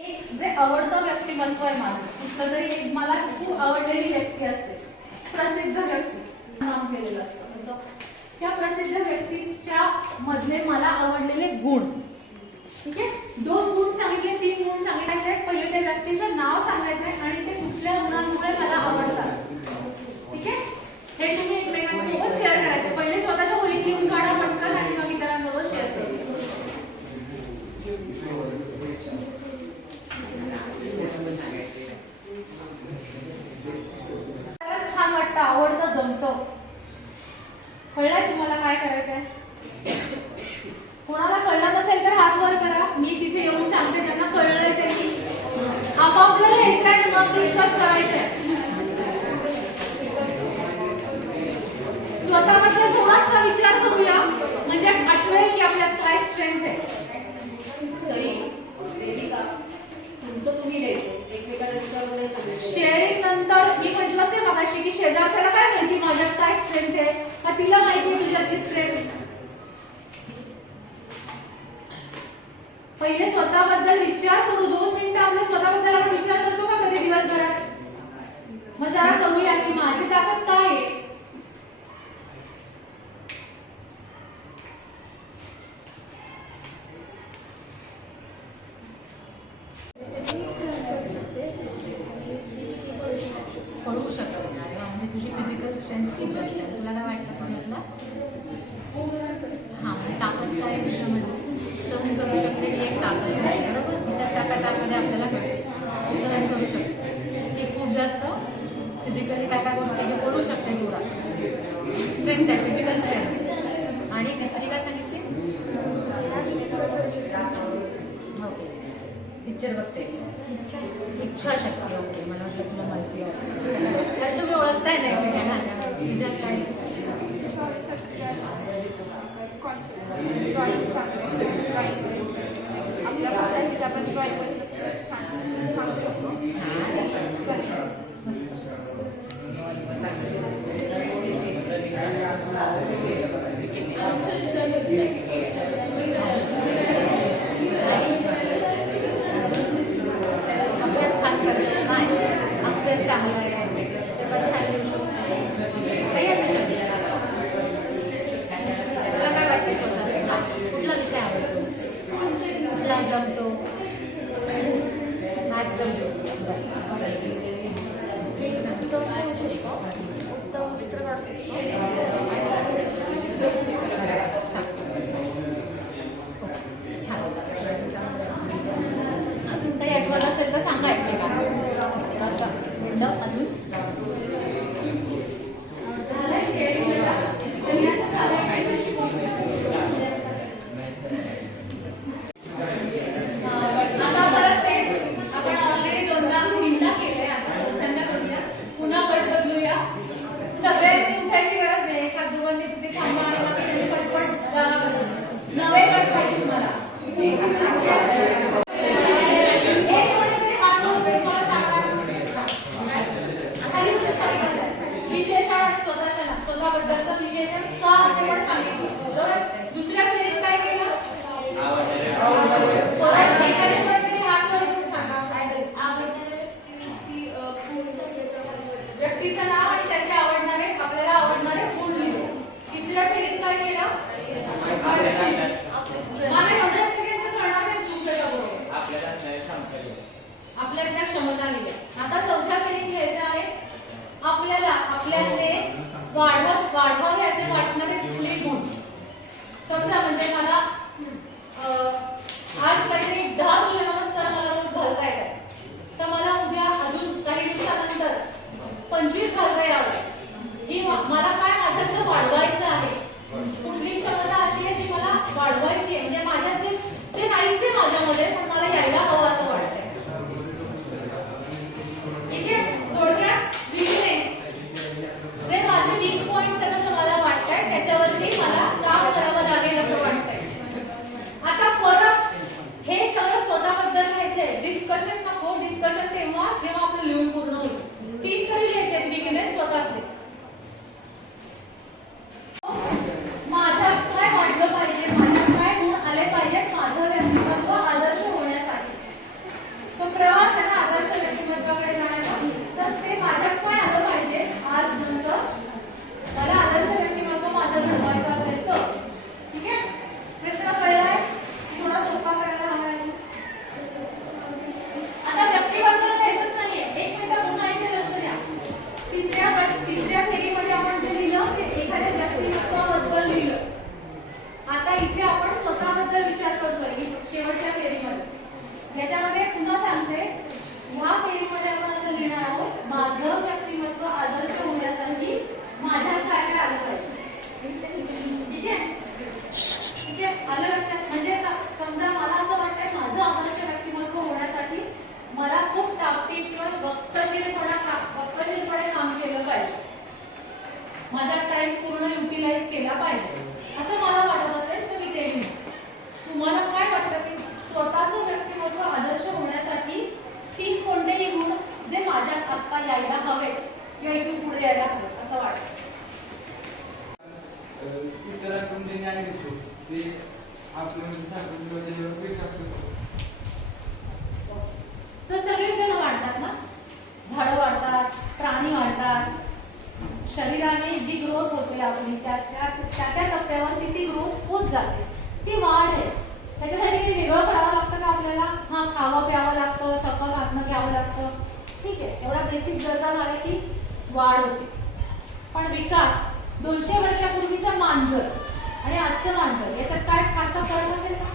एक जे आवडतं व्यक्तिमत्व आहे माझं कुठलं तरी एक मला खूप आवडलेली व्यक्ती असते प्रसिद्ध व्यक्ती. नाम केलेलं असतं असं त्या प्रसिद्ध व्यक्तीच्या मधले मला आवडलेले गुण. ठीक आहे? दोन गुण सांगितले तीन गुण सांगायचे आहेत. पहिले त्या व्यक्तीचं नाव सांगायचं आहे आणि ते कुठल्या गुणांमुळे मला आवडतं ठीक आहे हे तुम्ही एकमेकांसोबत शेअर करायचे पहिले स्वतःच्या वहीत लिहून काढा पटकन आणि मग इतरांसोबत शेअर करा त्याला छान वाटतं आवडतं जमतं कळलंय तुम्हाला काय करायचंय कोणाला कळलं नसेल तर हात वर करा मी तिथे येऊन सांगते ज्यांना कळलंय त्यांनी आपापल्याला मग डिस्कस करायचंय स्वतःबद्दल थोडासा विचार करूया. म्हणजे आठवेल की आपल्यात काय स्ट्रेंथ आहे. सई वेदिका तुमचं तुम्ही द्यायचं एकमेकांना विचारून नाही सांगायचं शेअरिंग नंतर मी म्हटलंच आहे मगाशी की शेजारच्याला काय माहिती माझ्यात काय स्ट्रेंथ आहे? का तिला माहिती आहे तुझ्यातली स्ट्रेंथ पहिले स्वतःबद्दल विचार करू दोन मिनिटं आपल्या स्वतःबद्दल आपण विचार करतो का कधी दिवसभरात मग जरा करूया की माझी ताकद काय आहे करू शकत नाही. म्हणजे तुझी फिजिकल स्ट्रेंथ खूप जास्त आहे. तुला काय वाटतं म्हटलं हां म्हणजे ताकद काय आहे सहन करू शकते ही एक ताकद आहे बरोबर? तिच्या त्या कटामध्ये आपल्याला कळते सहन करू शकते. ती खूप जास्त फिजिकली काय काय गोष्टी जे करू शकते जोरात. स्ट्रेंथ आहे फिजिकल स्ट्रेंथ आणि तिसरी काय सांगितली ओके पिक्चर बघते. इच्छाशक्ती ओके मला वाटलं तुला माहिती आहे. तुम्ही ओळखताय नाही Obrigada. विशेषण का ते पण सांगितलं बरोबर दुसऱ्या फेरीत काय केलं? परत एखाद्या हात वर सांगा. आवडणाऱ्या व्यक्तीची व्यक्तीचं नाव आणि त्याचे आवडणारे आपल्याला आवडणारे गुण लिहिले तिसऱ्या फेरीत काय केलं? मला एवढ्या सगळ्यांचं कळणार नाही क्षमता आपल्यातल्या क्षमता लिहिल्या आता चौथ्या फेरीत घ्यायचं आहे. आपल्याला आपल्यातले वाढ वाढवावे असे वाटणारे कुठले गुण समजा म्हणजे मला अं, आज काहीतरी दहा सूर्यनमस्कार मला रोज घालता येतात तर मला उद्या अजून काही दिवसानंतर पंचवीस घालता यावं ही मा- मला काय माझ्यातलं वाढवायचं आहे कुठली क्षमता अशी आहे जी मला वाढवायची आहे म्हणजे माझ्यात जे ते नाहीच आहे माझ्यामध्ये पण मला यायला हवं असं वाटतंय ठीक आहे थोडक्यात weakness. जे माझे वीक पॉइंट्स आहेत असं मला वाटतंय त्याच्यावरती मला काम करावं लागेल असं वाटतंय आता परत हे सगळं स्वतःबद्दल लिहायचंय डिस्कशन नको डिस्कशन तेव्हा जेव्हा आपलं लिहून पूर्ण होईल तीन तरी लिहायचे विकनेस यायला हवे किंवा इथून पुढे यायला हवे असं वाटतं. इतरांकडून जे ज्ञान घेतो ते त्याच्यावर विकास करतो सगळेच जण वाढतात ना? झाडं वाढतात प्राणी वाढतात. शरीराने जी ग्रोथ होते आपली त्या त्या त्या टप्प्यावर ती ती ग्रोथ होत जाते ती वाढ आहे. त्याच्यासाठी काही वेगळं करावं लागतं का आपल्याला? हा खावं प्यावं लागतं सकस अन्न घ्यावं लागतं. ठीक आहे एवढा बेसिक गरजा झाले की वाढ होते. पण विकास दोनशे वर्षापूर्वीचं मांजर आणि आजचं मांजर याच्यात काय फारसा फरक असेल ना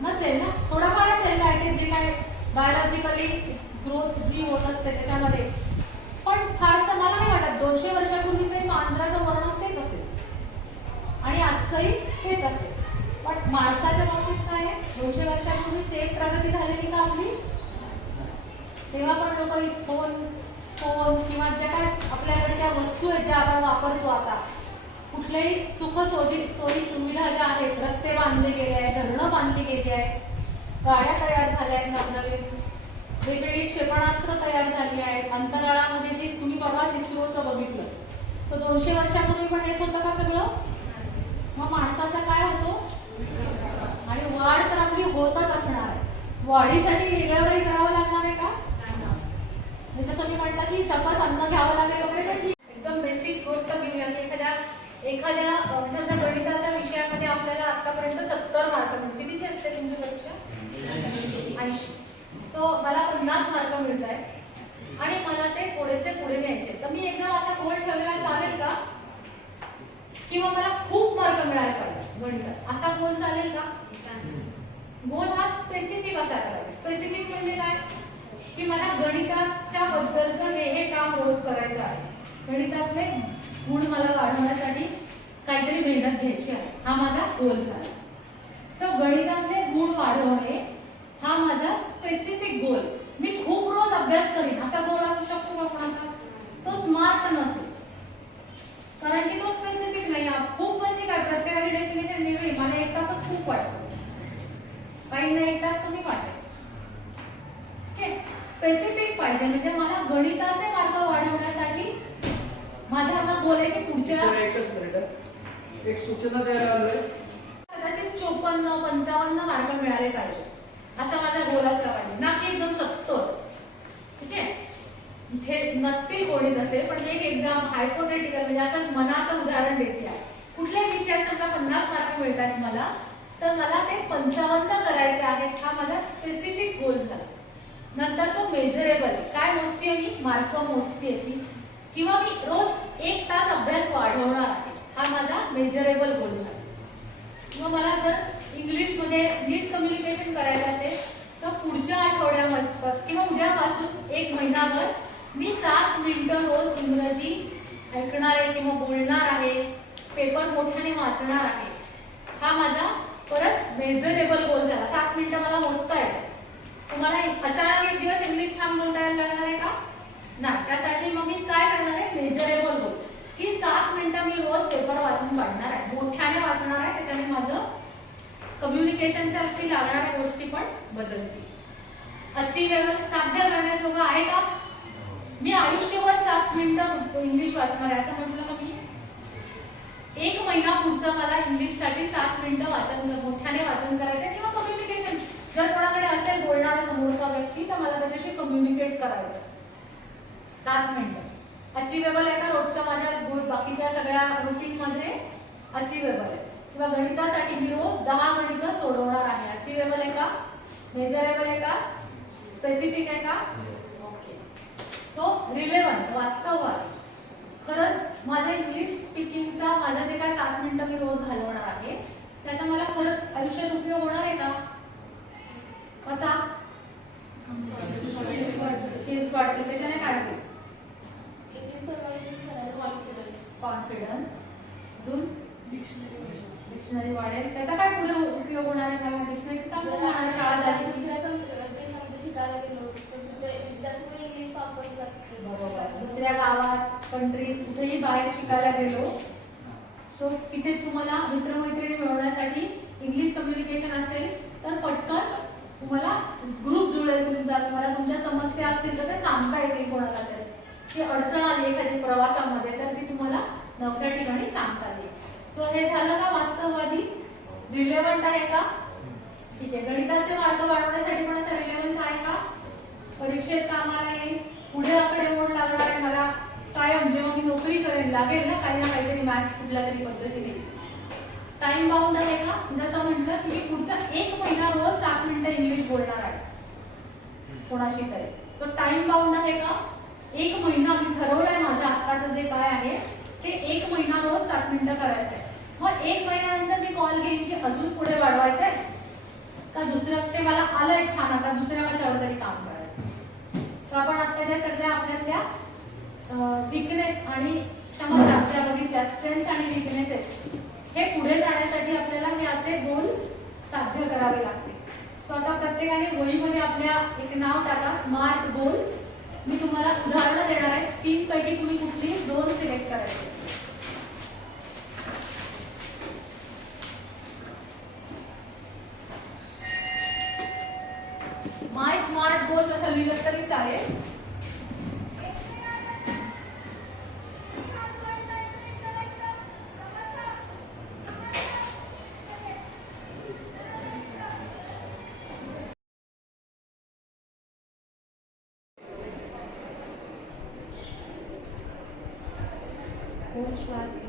नसेल ना? थोडाफार असेल काय ते जे काय बायोलॉजिकली ग्रोथ जी होत असते त्याच्यामध्ये. पण फारसं मला नाही वाटत दोनशे वर्षापूर्वीचं मांजराचं वर्णन तेच असेल. आणि आजचंही तेच असेल. पण माणसाच्या बाबतीत काय आहे? दोनशे वर्षापूर्वी सेम प्रगती झालेली का आपली? तेव्हा पण लोक फोन फोन किंवा ज्या काय आपल्याकडच्या वस्तू आहेत ज्या आपण वापरतो आता कुठल्याही सुख सोयी सोयी सुविधा ज्या आहेत रस्ते बांधले गेले आहेत धरणं बांधली गेली आहेत गाड्या तयार झाल्या आहेत नवनवीन वेगवेगळी क्षेपणास्त्र तयार झाली आहेत अंतराळामध्ये जे तुम्ही बघा इस्रोचं बघितलं तर दोनशे वर्षापूर्वी पण हेच होतं का सगळं? मग माणसाचा काय होतो? आणि वाढ तर आपली होतच असणार आहे. वाढीसाठी वेगळं काही करावं लागणार आहे का? मी म्हटलं की सकस अन्न घ्यावं लागेल वगैरे तर ठीक. एकदम बेसिक गोष्ट घेऊया की एखाद्या एखाद्या अं, म्हणजे समजा गणिताच्या विषयामध्ये आपल्याला आतापर्यंत सत्तर मार्क मिळतील. कितीची असते तुमची परीक्षा? ऐंशी. सो मला पन्नास मार्क मिळत आहेत आणि मला ते थोडेसे पुढे न्यायचे तर मी एकदम असा गोल ठेवलेला चालेल का? किंवा मला खूप मार्क मिळाले पाहिजे गणितात. असा गोल चालेल का? गोल हा स्पेसिफिक असायला पाहिजे. स्पेसिफिक म्हणजे काय? की मला गणिताच्या बद्दलचं हे हे काम रोज करायचं आहे. गणितातले गुण मला वाढवण्यासाठी काहीतरी मेहनत घ्यायची आहे. हा माझा गोल झाला. तर गणितातले गुण वाढवणे हा माझा स्पेसिफिक गोल मी खूप रोज अभ्यास करीन. असा गोल असू शकतो का कोणाचा? तो स्मार्ट नसेल कारण की तो स्पेसिफिक नाही आहे. खूप म्हणजे काय प्रत्येकाची डेफिनेशन वेगळी मला एक तासच खूप वाटतं काहींना एक तास कमी वाटेल स्पेसिफिक पाहिजे म्हणजे मला गणिताचे मार्क वाढवण्यासाठी माझा गोल आहे की पुढच्या एकच मिनिट एक सूचना द्यायला आलोय. कदाचित चोपन्न पंचावन्न मार्क मिळाले पाहिजे. असा माझा गोल असला पाहिजे? ना की एकदम सत्तर. ठीक आहे? इथे नसतील कोणी तसे पण एक एक्झाम हायपोथेटिकल म्हणजे असंच मनाचं उदाहरण देते. आहे कुठल्याही विषयात समजा पन्नास मार्क मिळत आहेत मला तर मला ते पंचावन्न करायचे आहेत. हा माझा स्पेसिफिक गोल झाला. नंतर तो मेजरेबल काय मोजते मी? मार्क मोजते की? किंवा मी रोज एक तास अभ्यास वाढवणार आहे. हा माझा मेजरेबल गोल झाला. किंवा मला जर इंग्लिशमध्ये नीट कम्युनिकेशन करायचं असेल तर पुढच्या आठवड्यामध्ये किंवा उद्यापासून एक महिनाभर मी सात मिनिटं रोज इंग्रजी ऐकणार आहे किंवा बोलणार आहे पेपर मोठ्याने वाचणार आहे. हा माझा परत मेजरेबल गोल झाला. सात मिनटं मला मोजता येतं तुम्हाला अचानक एक दिवस इंग्लिश छान बोलता यायला लागणार आहे का? नाही त्यासाठी मग मी काय करणार आहे? मेजरेबल गोल की सात मिनिटं मी रोज पेपर वाचून काढणार आहे. मोठ्याने वाचणार आहे त्याच्याने माझं कम्युनिकेशनसाठी लागणाऱ्या गोष्टी पण बदलतील. अचिवेबल साध्य करण्याजोगं आहे का? मी आयुष्यभर सात मिनिटं इंग्लिश वाचणार आहे असं म्हटलं का मी? एक महिना पुढचा मला इंग्लिशसाठी सात मिनिटं वाचन मोठ्याने वाचन करायचं किंवा कम्युनिकेशन जर कोणाकडे बोलणारा समोरचा व्यक्ती तर मला त्याच्याशी कम्युनिकेट करायचं सात मिनिटं. अचिवेबल आहे का रोजच्या माझ्या बाकीच्या सगळ्या रुटीनमध्ये अचिवेबल आहे. किंवा गणितासाठी मी रोज दहा गणितं सोडवणार आहे. अचिवेबल आहे का? मेजरेबल आहे का? स्पेसिफिक आहे का? ओके सो रिलेव्हंट वास्तववादी खरंच माझ्या इंग्लिश स्पीकिंगचा माझा जे काय सात मिनिटं मी रोज घालवणार आहे त्याचा मला खरंच आयुष्यात उपयोग होणार आहे का? कसा? स्किल्स वाढतील त्याच्याने काय होईल? कॉन्फिडन्स अजून? डिक्शनरी वाढेल. त्याचा काय पुढे उपयोग होणार आहे? मला डिक्शनरी सांगतो मला शाळा झाली. बरोबर. दुसऱ्या गावात कंट्रीत कुठेही बाहेर शिकायला गेलो सो तिथे तुम्हाला मित्रमैत्रिणी मिळवण्यासाठी इंग्लिश कम्युनिकेशन असेल तर पटकन तुम्हाला ग्रुप जुळेल तुमचा तुम्हाला तुमच्या समस्या असतील तर ते सांगता येतील कोणाला तरी. की अडचण आली एखादी प्रवासामध्ये तर ती तुम्हाला नवक्या ठिकाणी सांगता येईल. सो हे झालं का वास्तववादी? रिलेव्हंट आहे का? ठीक आहे. गणिताचे मार्क वाढवण्यासाठी पण असं रिलेव्हन्स आहे का? परीक्षेत कामाला येईल. पुढे आकडेमोड लागणार आहे. मला कायम जेव्हा मी नोकरी करेन लागेल ना काही ना काहीतरी मॅथ्स कुठल्या तरी पद्धतीने. टाइम बाउंड आहे का? जसं म्हटलं की मी पुढचा एक महिना रोज सात मिनिटं इंग्लिश बोलणार आहे. कोणाशी तरी. तो टाइम बाउंड आहे का? एक महिना मी ठरवलाय माझं आत्ताचं जे काय आहे ते एक महिना रोज सात मिनिटं करायचं आहे मग एक महिन्यानंतर मी कॉल घेईन की अजून पुढे वाढवायचंय? का दुसरं ते मला आलंय छान आता दुसऱ्या कशावर तरी काम करायचं तर आपण आत्ताच्या सगळ्या आपल्यातल्या विकनेस आणि क्षमता ज्या बघितल्या स्ट्रेंथ आणि विकनेसेस हे पुढे जाण्यासाठी आपल्याला हे असे गोल साध्य करावे लागते. सो आता प्रत्येकाने वहीमध्ये आपल्या एक नाव टाका स्मार्ट गोल्स मी तुम्हाला उदाहरणं देणार आहे. तीन पैकी तुम्ही कुठली? दोन सिलेक्ट करायचे. trust